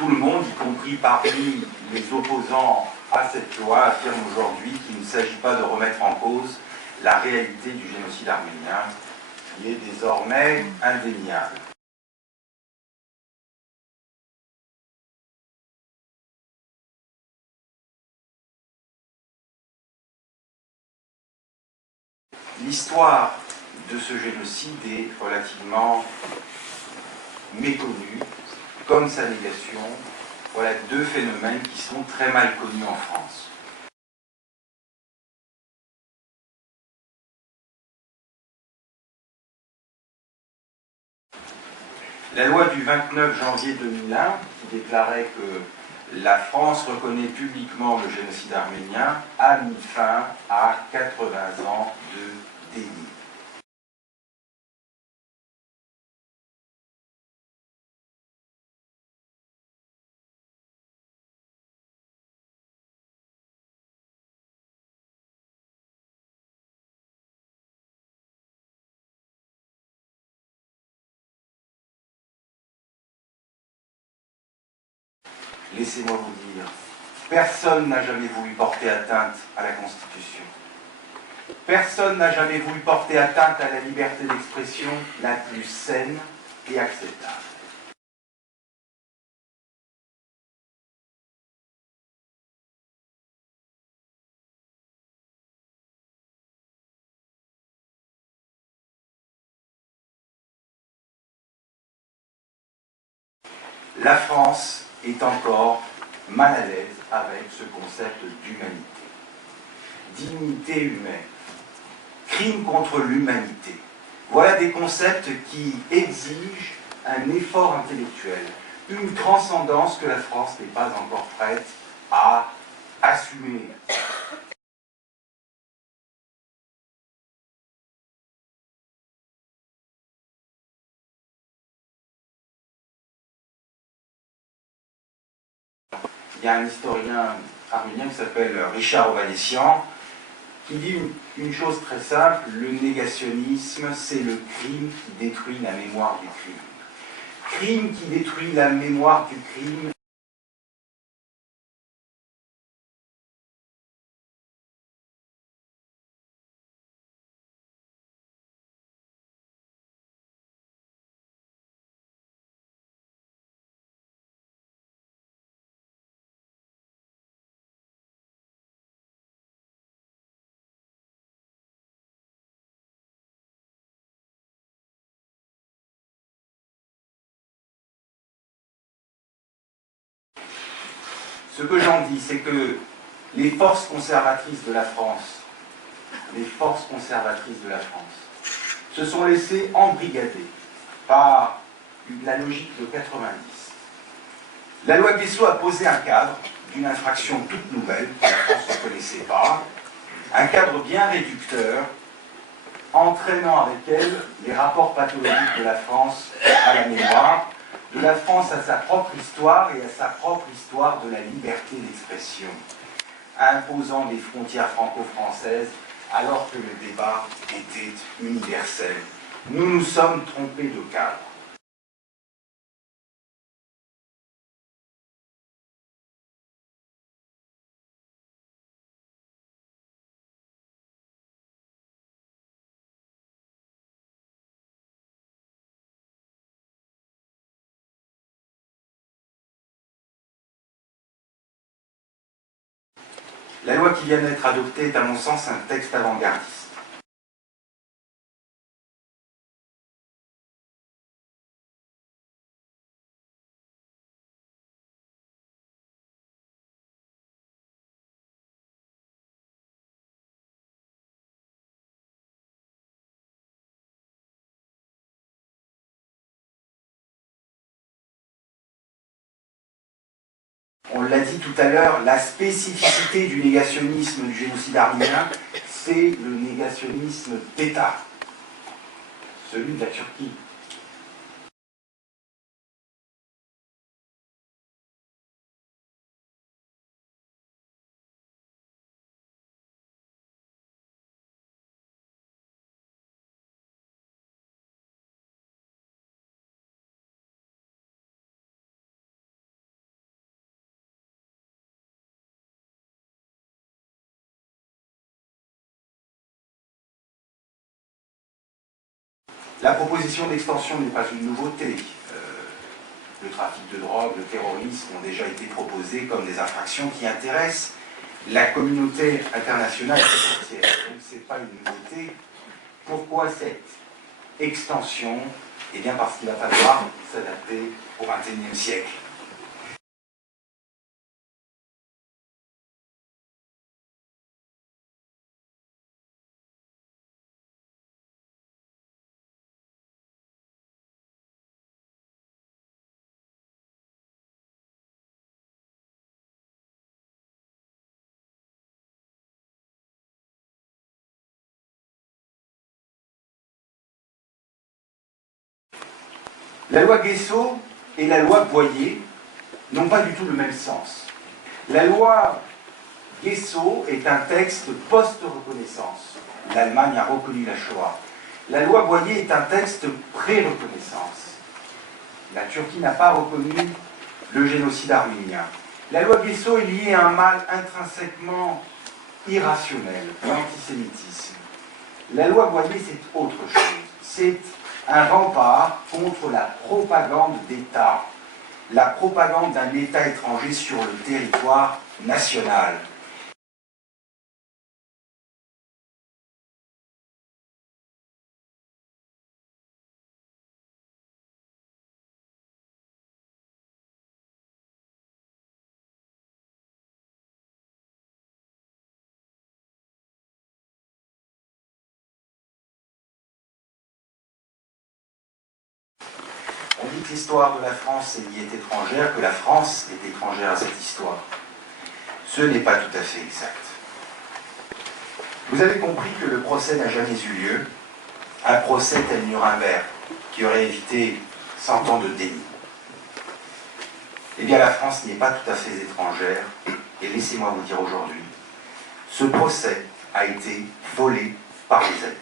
tout le monde, y compris parmi les opposants à cette loi, affirme aujourd'hui qu'il ne s'agit pas de remettre en cause la réalité du génocide arménien, qui est désormais indéniable. L'histoire de ce génocide est relativement méconnue, comme sa négation. Voilà deux phénomènes qui sont très mal connus en France. La loi du 29 janvier 2001, qui déclarait que la France reconnaît publiquement le génocide arménien, a mis fin à 80 ans de déni. Laissez-moi vous dire, personne n'a jamais voulu porter atteinte à la Constitution. Personne n'a jamais voulu porter atteinte à la liberté d'expression la plus saine et acceptable. La France est encore mal à l'aise avec ce concept d'humanité. Dignité humaine, crime contre l'humanité. Voilà des concepts qui exigent un effort intellectuel, une transcendance que la France n'est pas encore prête à assumer. Il y a un historien arménien qui s'appelle Richard Ovanessian, qui dit une chose très simple: le négationnisme, c'est le crime qui détruit la mémoire du crime. Crime qui détruit la mémoire du crime. Ce que j'en dis, c'est que les forces conservatrices de la France, se sont laissées embrigader par la logique de 90. La loi Guessot a posé un cadre d'une infraction toute nouvelle, que la France ne connaissait pas, un cadre bien réducteur, entraînant avec elle les rapports pathologiques de la France à la mémoire, de la France à sa propre histoire et à sa propre histoire de la liberté d'expression, imposant des frontières franco-françaises alors que le débat était universel. Nous nous sommes trompés de cadre. La loi qui vient d'être adoptée est à mon sens un texte avant-gardiste. On l'a dit tout à l'heure, la spécificité du négationnisme du génocide arménien, c'est le négationnisme d'État, celui de la Turquie. La proposition d'extension n'est pas une nouveauté. Le trafic de drogue, le terrorisme ont déjà été proposés comme des infractions qui intéressent la communauté internationale tout entière. Donc ce n'est pas une nouveauté. Pourquoi cette extension? Eh bien parce qu'il va falloir s'adapter au XXIe siècle. La loi Guesso et la loi Boyer n'ont pas du tout le même sens. La loi Guesso est un texte post-reconnaissance. L'Allemagne a reconnu la Shoah. La loi Boyer est un texte pré-reconnaissance. La Turquie n'a pas reconnu le génocide arménien. La loi Guesso est liée à un mal intrinsèquement irrationnel, l'antisémitisme. La loi Boyer, c'est autre chose. C'est un rempart contre la propagande d'État, la propagande d'un État étranger sur le territoire national. On dit que l'histoire de la France y est étrangère, que la France est étrangère à cette histoire. Ce n'est pas tout à fait exact. Vous avez compris que le procès n'a jamais eu lieu, un procès tel Nuremberg, qui aurait évité 100 ans de déni. Eh bien, la France n'y est pas tout à fait étrangère, et laissez-moi vous dire aujourd'hui, ce procès a été volé par les Alliés.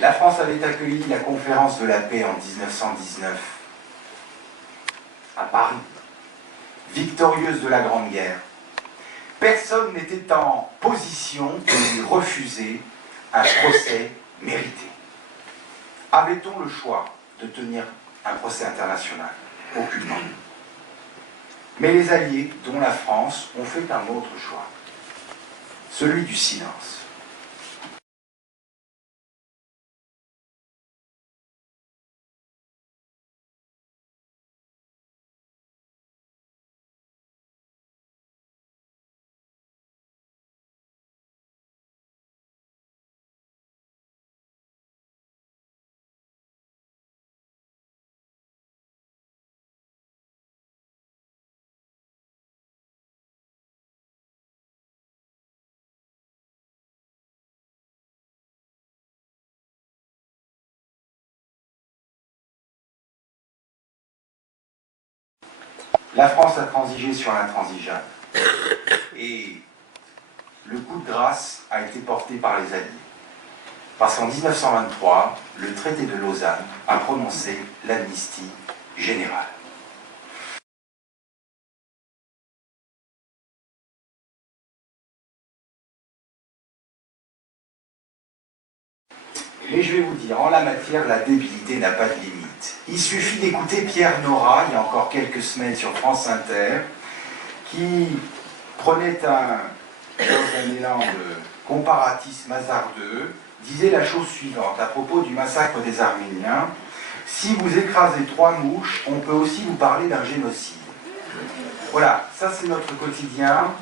La France avait accueilli la conférence de la paix en 1919 à Paris, victorieuse de la Grande Guerre. Personne n'était en position de lui refuser un procès mérité. Avait-on le choix de tenir un procès international? Aucunement. Mais les Alliés, dont la France, ont fait un autre choix, celui du silence. La France a transigé sur l'intransigeable. Et le coup de grâce a été porté par les Alliés. Parce qu'en 1923, le traité de Lausanne a prononcé l'amnistie générale. Mais je vais vous dire, en la matière, la débilité n'a pas de limite. Il suffit d'écouter Pierre Nora, il y a encore quelques semaines sur France Inter, qui prenait dans un élan de comparatisme hasardeux, disait la chose suivante à propos du massacre des Arméniens: si vous écrasez 3 mouches, on peut aussi vous parler d'un génocide. Voilà, ça c'est notre quotidien.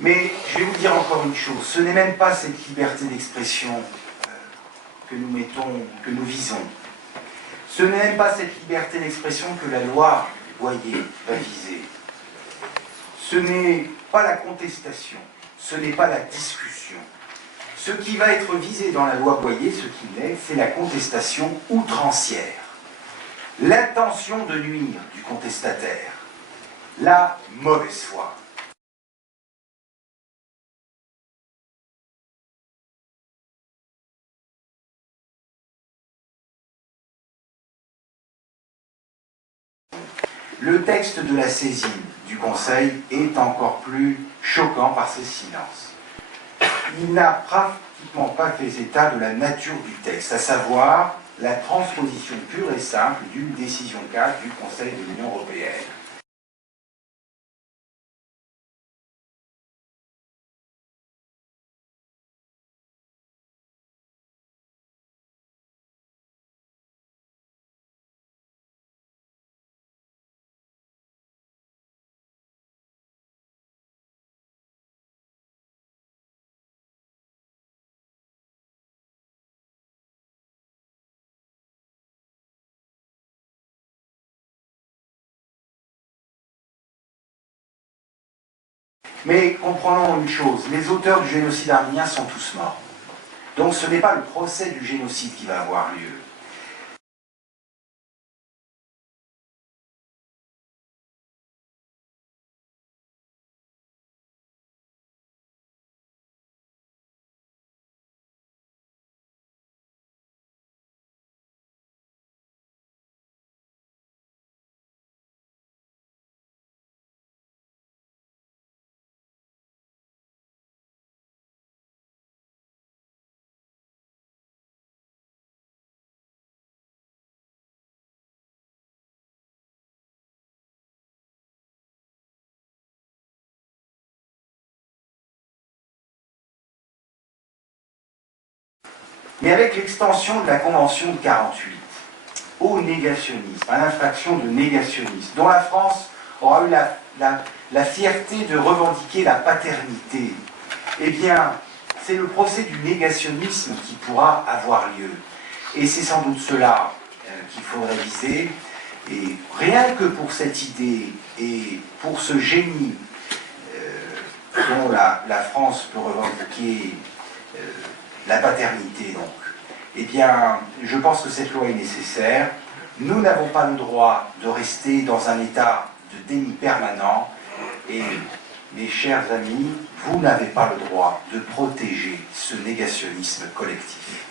Mais je vais vous dire encore une chose, ce n'est même pas cette liberté d'expression que nous mettons, que nous visons. Ce n'est même pas cette liberté d'expression que la loi Boyer va viser. Ce n'est pas la contestation, ce n'est pas la discussion. Ce qui va être visé dans la loi Boyer, ce qu'il est, c'est la contestation outrancière. L'intention de nuire du contestataire. La mauvaise foi. Le texte de la saisine du Conseil est encore plus choquant par ses silences. Il n'a pratiquement pas fait état de la nature du texte, à savoir la transposition pure et simple d'une décision cadre du Conseil de l'Union européenne. Mais comprenons une chose, les auteurs du génocide arménien sont tous morts. Donc ce n'est pas le procès du génocide qui va avoir lieu. Mais avec l'extension de la Convention de 1948 au négationnisme, à l'infraction de négationnisme, dont la France aura eu la fierté de revendiquer la paternité, eh bien, c'est le procès du négationnisme qui pourra avoir lieu. Et c'est sans doute cela qu'il faudrait viser. Et rien que pour cette idée et pour ce génie dont la France peut revendiquer la paternité, donc, eh bien, je pense que cette loi est nécessaire. Nous n'avons pas le droit de rester dans un état de déni permanent. Et, mes chers amis, vous n'avez pas le droit de protéger ce négationnisme collectif.